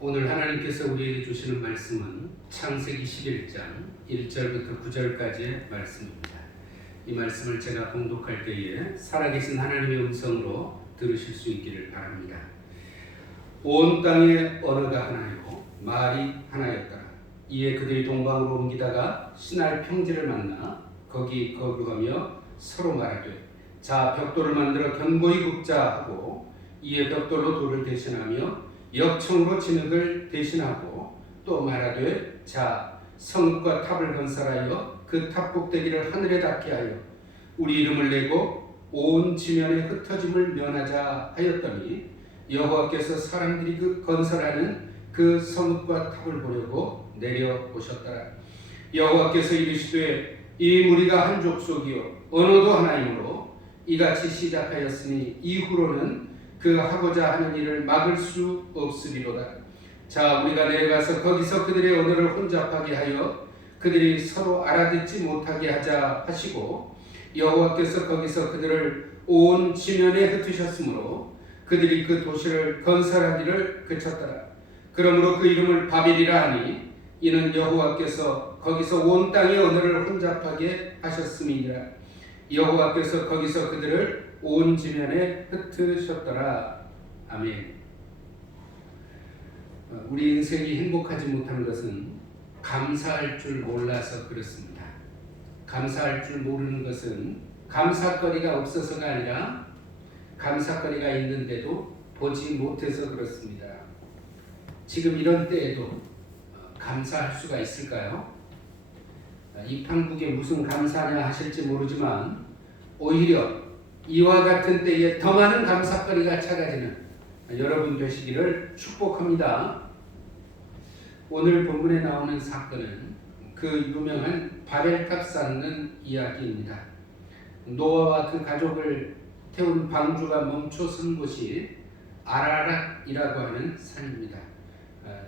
오늘 하나님께서 우리에게 주시는 말씀은 창세기 11장 1절부터 9절까지의 말씀입니다. 이 말씀을 제가 봉독할 때에 살아계신 하나님의 음성으로 들으실 수 있기를 바랍니다. 온 땅의 언어가 하나이고 말이 하나였더라. 이에 그들이 동방으로 옮기다가 신할 평지를 만나 거기 거주하며 서로 말하되 자 벽돌을 만들어 견고히 굽자 하고 이에 벽돌로 돌을 대신하며 역청으로 진흙을 대신하고 또 말하되 자 성읍과 탑을 건설하여 그 탑 꼭대기를 하늘에 닿게 하여 우리 이름을 내고 온 지면에 흩어짐을 면하자 하였더니 여호와께서 사람들이 그 건설하는 그 성읍과 탑을 보려고 내려오셨더라. 여호와께서 이르시되 이 무리가 한 족속이요 언어도 하나이므로 이같이 시작하였으니 이후로는 그 하고자 하는 일을 막을 수 없으리로다. 자 우리가 내려가서 거기서 그들의 언어를 혼잡하게 하여 그들이 서로 알아듣지 못하게 하자 하시고 여호와께서 거기서 그들을 온 지면에 흩으셨으므로 그들이 그 도시를 건설하기를 그쳤더라. 그러므로 그 이름을 바벨이라 하니 이는 여호와께서 거기서 온 땅의 언어를 혼잡하게 하셨음이니라. 여호와께서 거기서 그들을 온 지면에 흩으셨더라. 아멘. 우리 인생이 행복하지 못하는 것은 감사할 줄 몰라서 그렇습니다. 감사할 줄 모르는 것은 감사거리가 없어서가 아니라 감사거리가 있는데도 보지 못해서 그렇습니다. 지금 이런 때에도 감사할 수가 있을까요? 이 판국에 무슨 감사냐 하실지 모르지만 오히려 이와 같은 때에 더 많은 감사거리가 찾아지는 여러분 되시기를 축복합니다. 오늘 본문에 나오는 사건은 그 유명한 바벨탑 쌓는 이야기입니다. 노아와 그 가족을 태운 방주가 멈춰선 곳이 아라랏이라고 하는 산입니다.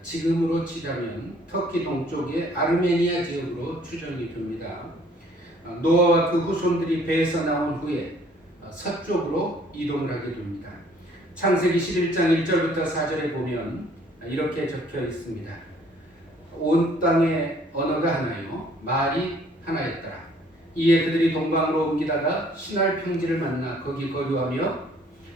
지금으로 치자면 터키 동쪽의 아르메니아 지역으로 추정이 됩니다. 노아와 그 후손들이 배에서 나온 후에 서쪽으로 이동을 하게 됩니다. 창세기 11장 1절부터 4절에 보면 이렇게 적혀 있습니다. 온 땅의 언어가 하나요 말이 하나였더라. 이에 그들이 동방으로 옮기다가 신할 평지를 만나 거기 거주하며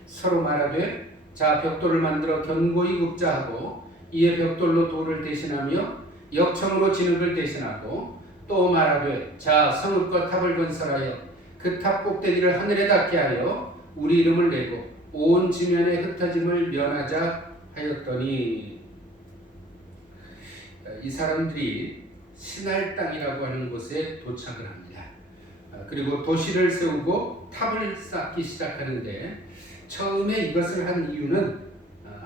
서로 말하되 자 벽돌을 만들어 견고히 굽자 하고 이에 벽돌로 돌을 대신하며 역청으로 진흙을 대신하고 또 말하되 자 성읍과 탑을 건설하여 그 탑 꼭대기를 하늘에 닿게 하여 우리 이름을 내고 온 지면에 흩어짐을 면하자 하였더니 이 사람들이 신할 땅이라고 하는 곳에 도착을 합니다. 그리고 도시를 세우고 탑을 쌓기 시작하는데 처음에 이것을 한 이유는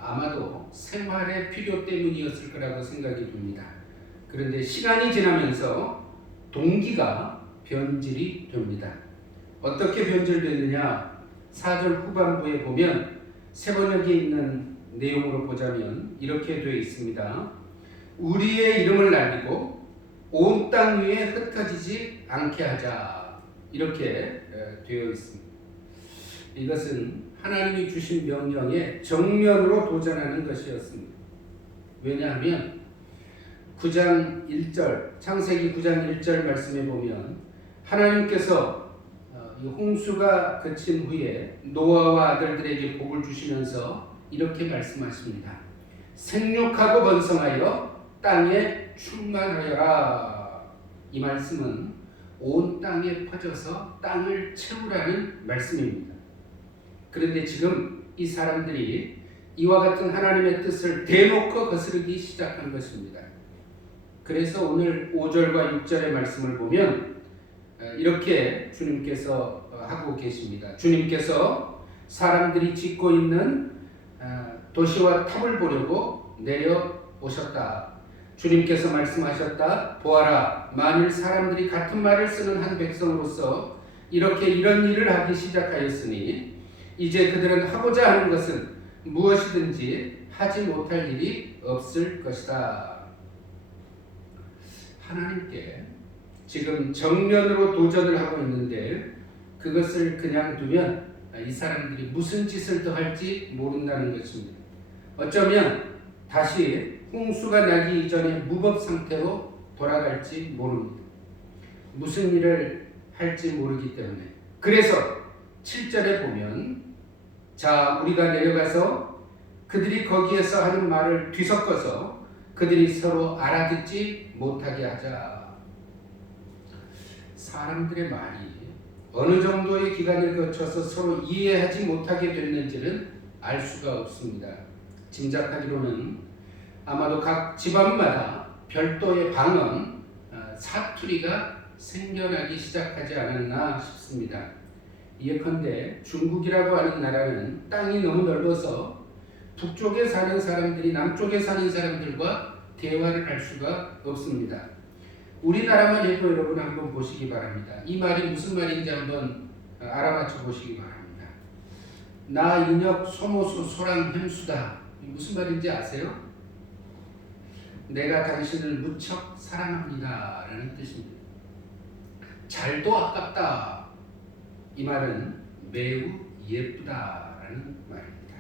아마도 생활의 필요 때문이었을 거라고 생각이 듭니다. 그런데 시간이 지나면서 동기가 변질이 됩니다. 어떻게 변질됐느냐? 4절 후반부에 보면 세번역에 있는 내용으로 보자면 이렇게 되어 있습니다. 우리의 이름을 날리고 온 땅 위에 흩어지지 않게 하자 이렇게 되어 있습니다. 이것은 하나님이 주신 명령에 정면으로 도전하는 것이었습니다. 왜냐하면 9장 1절 창세기 9장 1절 말씀에 보면 하나님께서 홍수가 그친 후에 노아와 아들들에게 복을 주시면서 이렇게 말씀하십니다. 생육하고 번성하여 땅에 충만하여라. 이 말씀은 온 땅에 퍼져서 땅을 채우라는 말씀입니다. 그런데 지금 이 사람들이 이와 같은 하나님의 뜻을 대놓고 거스르기 시작한 것입니다. 그래서 오늘 5절과 6절의 말씀을 보면 이렇게 주님께서 하고 계십니다. 주님께서 사람들이 짓고 있는 도시와 탑을 보려고 내려오셨다. 주님께서 말씀하셨다. 보아라, 만일 사람들이 같은 말을 쓰는 한 백성으로서 이렇게 이런 일을 하기 시작하였으니 이제 그들은 하고자 하는 것은 무엇이든지 하지 못할 일이 없을 것이다. 하나님께 지금 정면으로 도전을 하고 있는데 그것을 그냥 두면 이 사람들이 무슨 짓을 더 할지 모른다는 것입니다. 어쩌면 다시 홍수가 나기 이전에 무법 상태로 돌아갈지 모릅니다. 무슨 일을 할지 모르기 때문에. 그래서 7절에 보면 자 우리가 내려가서 그들이 거기에서 하는 말을 뒤섞어서 그들이 서로 알아듣지 못하게 하자. 사람들의 말이 어느 정도의 기간을 거쳐서 서로 이해하지 못하게 됐는지는 알 수가 없습니다. 짐작하기로는 아마도 각 집안마다 별도의 방언, 사투리가 생겨나기 시작하지 않았나 싶습니다. 예컨대 중국이라고 하는 나라는 땅이 너무 넓어서 북쪽에 사는 사람들이 남쪽에 사는 사람들과 대화를 할 수가 없습니다. 우리나라만 해도 여러분 한번 보시기 바랍니다. 이 말이 무슨 말인지 한번 알아맞혀 보시기 바랍니다. 나 인혁 소모수 소랑 햄수다. 무슨 말인지 아세요? 내가 당신을 무척 사랑합니다 라는 뜻입니다. 잘도 아깝다. 이 말은 매우 예쁘다 라는 말입니다.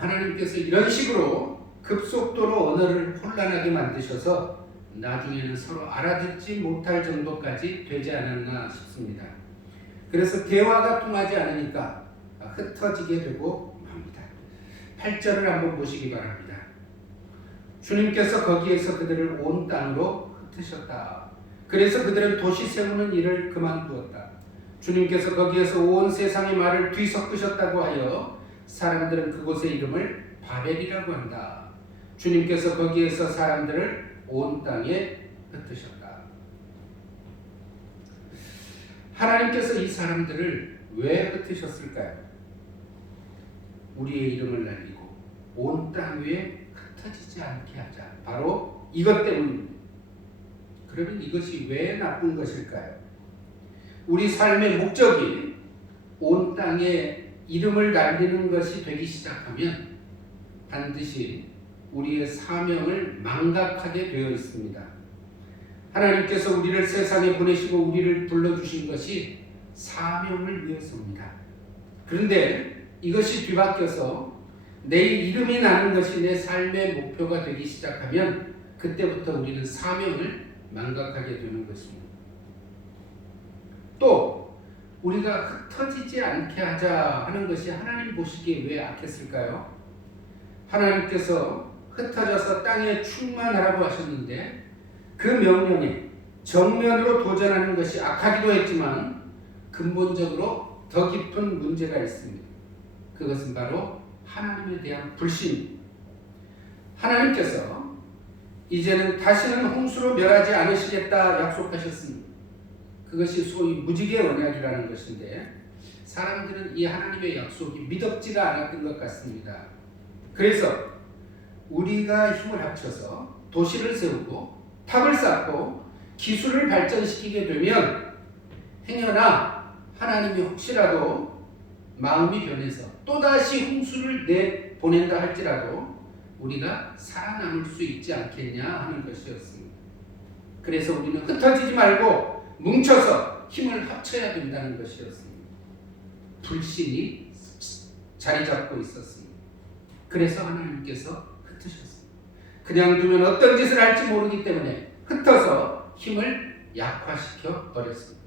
하나님께서 이런 식으로 급속도로 언어를 혼란하게 만드셔서 나중에는 서로 알아듣지 못할 정도까지 되지 않았나 싶습니다. 그래서 대화가 통하지 않으니까 흩어지게 되고 맙니다. 8절을 한번 보시기 바랍니다. 주님께서 거기에서 그들을 온 땅으로 흩으셨다. 그래서 그들은 도시 세우는 일을 그만두었다. 주님께서 거기에서 온 세상의 말을 뒤섞으셨다고 하여 사람들은 그곳의 이름을 바벨이라고 한다. 주님께서 거기에서 사람들을 온 땅에 흩으셨다. 하나님께서 이 사람들을 왜 흩으셨을까요? 우리의 이름을 날리고 온 땅 위에 흩어지지 않게 하자. 바로 이것 때문입니다. 그러면 이것이 왜 나쁜 것일까요? 우리 삶의 목적이 온 땅에 이름을 날리는 것이 되기 시작하면 반드시 우리의 사명을 망각하게 되어 있습니다. 하나님께서 우리를 세상에 보내시고 우리를 불러주신 것이 사명을 위해서입니다. 그런데 이것이 뒤바뀌어서 내 이름이 나는 것이 내 삶의 목표가 되기 시작하면 그때부터 우리는 사명을 망각하게 되는 것입니다. 또 우리가 흩어지지 않게 하자 하는 것이 하나님 보시기에 왜 악했을까요? 하나님께서 흩어져서 땅에 충만하라고 하셨는데 그 명령에 정면으로 도전하는 것이 악하기도 했지만 근본적으로 더 깊은 문제가 있습니다. 그것은 바로 하나님에 대한 불신. 하나님께서 이제는 다시는 홍수로 멸하지 않으시겠다 약속하셨습니다. 그것이 소위 무지개 언약이라는 것인데 사람들은 이 하나님의 약속이 믿었지가 않았던 것 같습니다. 그래서 우리가 힘을 합쳐서 도시를 세우고 탑을 쌓고 기술을 발전시키게 되면 행여나 하나님이 혹시라도 마음이 변해서 또다시 홍수를 내보낸다 할지라도 우리가 살아남을 수 있지 않겠냐 하는 것이었습니다. 그래서 우리는 흩어지지 말고 뭉쳐서 힘을 합쳐야 된다는 것이었습니다. 불신이 자리 잡고 있었습니다. 그래서 하나님께서 흩으셨습니다. 그냥 두면 어떤 짓을 할지 모르기 때문에 흩어서 힘을 약화시켜 버렸습니다.